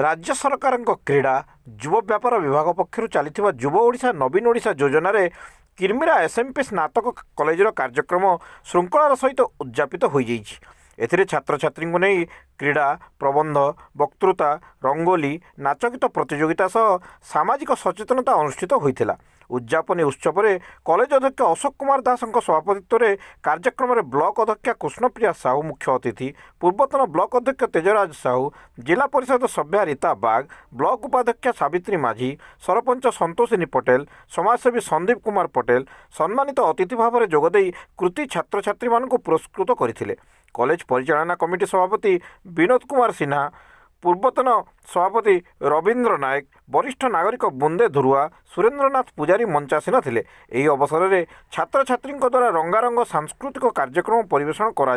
राज्य सरकार क्रीड़ा युव व्यापार विभाग पक्षर चली युव ओडिशा नवीन ओडिशा योजन किरमिरा एसएमपी स्नातक कॉलेज कार्यक्रम श्रृंखलार सहित उद्यापित हो एथिरे छात्र छात्री नहीं क्रीड़ा प्रबंध वक्तृता रंगोली नाचगीत प्रतियोगिता सह सामाजिक सचेतनता अनुष्ठित होता। उद्यापनी उत्सव में कॉलेज अध्यक्ष अशोक कुमार दास सभापतित्व में कार्यक्रम में ब्लॉक अध्यक्षा कृष्णप्रिया साहू मुख्य अतिथि पूर्वतन ब्लॉक अध्यक्ष तेजराज साहू जिला परिषद सभ्या रीता बाग ब्लॉक उपाध्यक्षा सावित्री माझी सरपंच संतोषिनी पटेल समाजसेवी संदीप कुमार पटेल सम्मानित अतिथि भाव में जोगदे कृति छात्र छात्री मानक पुरस्कृत करते। कॉलेज परिचालना कमिटी सभापति विनोद कुमार सिन्हा पूर्वतन सभापति रवींद्र नायक वरिष्ठ नागरिक बुंदे धुरुआ सुरेंद्रनाथ पुजारी मंचासीन थे। यही अवसर में छात्र छात्री द्वारा रंगारंग सांस्कृतिक कार्यक्रम परिवेषण करा।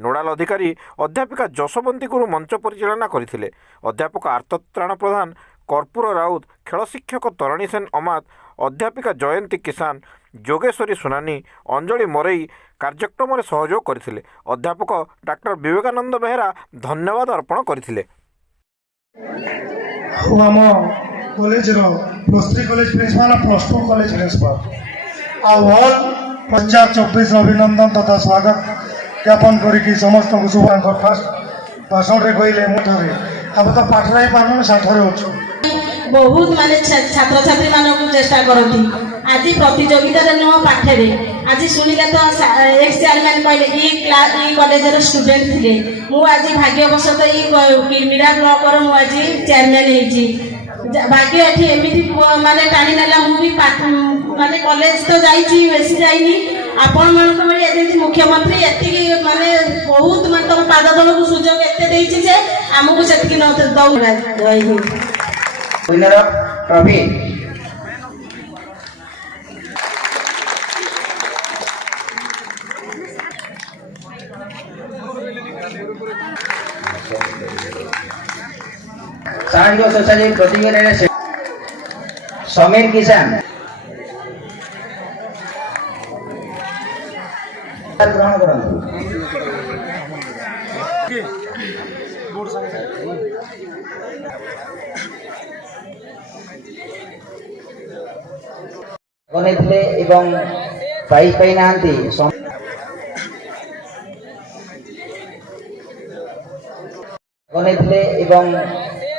नोडाल अधिकारी अध्यापिका जशवंती गुरु मंच परिचालना करथिले। अध्यापक आर्तत्राण प्रधान कर्पूर राउत खेल शिक्षक तरणୀ सेन अमात अध्यापिका जयंती किसान जोगेश्वरी सुनानी अंजलि मरई कार्यक्रम में सहयोग करथिले। अध्यापक डॉक्टर विवेकानंद बेहरा धन्यवाद अर्पण करथिले। आम college +3 college principal +2 college principal all 2024 अभिनंदन तथा स्वागत ज्ञापन करी समस्त को शुभ फास्ट भाषण रे कहले मुठरे अब तो पाठरा ही पानु साठरे होछु बहुत माने छात्र छात्री मानक चेष्टा करती आज प्रतियोगिता नुह पाठे आज शुणिले तो एक्स चेयरमैन कहले ई क्लास ई कॉलेज रो स्टूडेंट थिले मु आज भाग्यवशत ई किरमिरा ब्लॉक रो मु आज चेयरमैन हेची भाग्य एठी एमिति माने टाणी नेला मु भी माने कॉलेज तो जाईची बेसी जाईनी आपण मानक भली एजेंसी मुख्यमंत्री एति माने बहुत माने तो पाद तल को सुयोग एते देईची जे हमकु सेति न दउ रही विनर ट्रॉफी सामाजिक सोसाइटी प्रतियोगिता समीर किसान ग्रहण करंतु बनेथिले एवं प्राइज पाई नांती बनेथिले एवं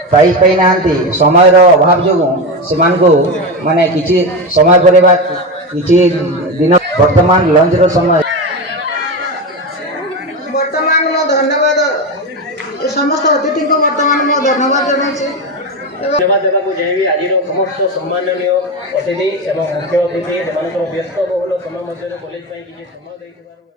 प्राइज पाई नांती समय अभाव जो से माने किछि समय परेबा किछि दिन वर्तमान लंच रो समय वर्तमान मो धन्यवाद समस्त अतिथि को वर्तमान मो धन्यवाद जनाछि धन्यवाद देवा चाहिए आज समस्त सम्माननीय अतिथि एवं मुख्य अतिथि व्यस्त बहुल समय कॉलेज समय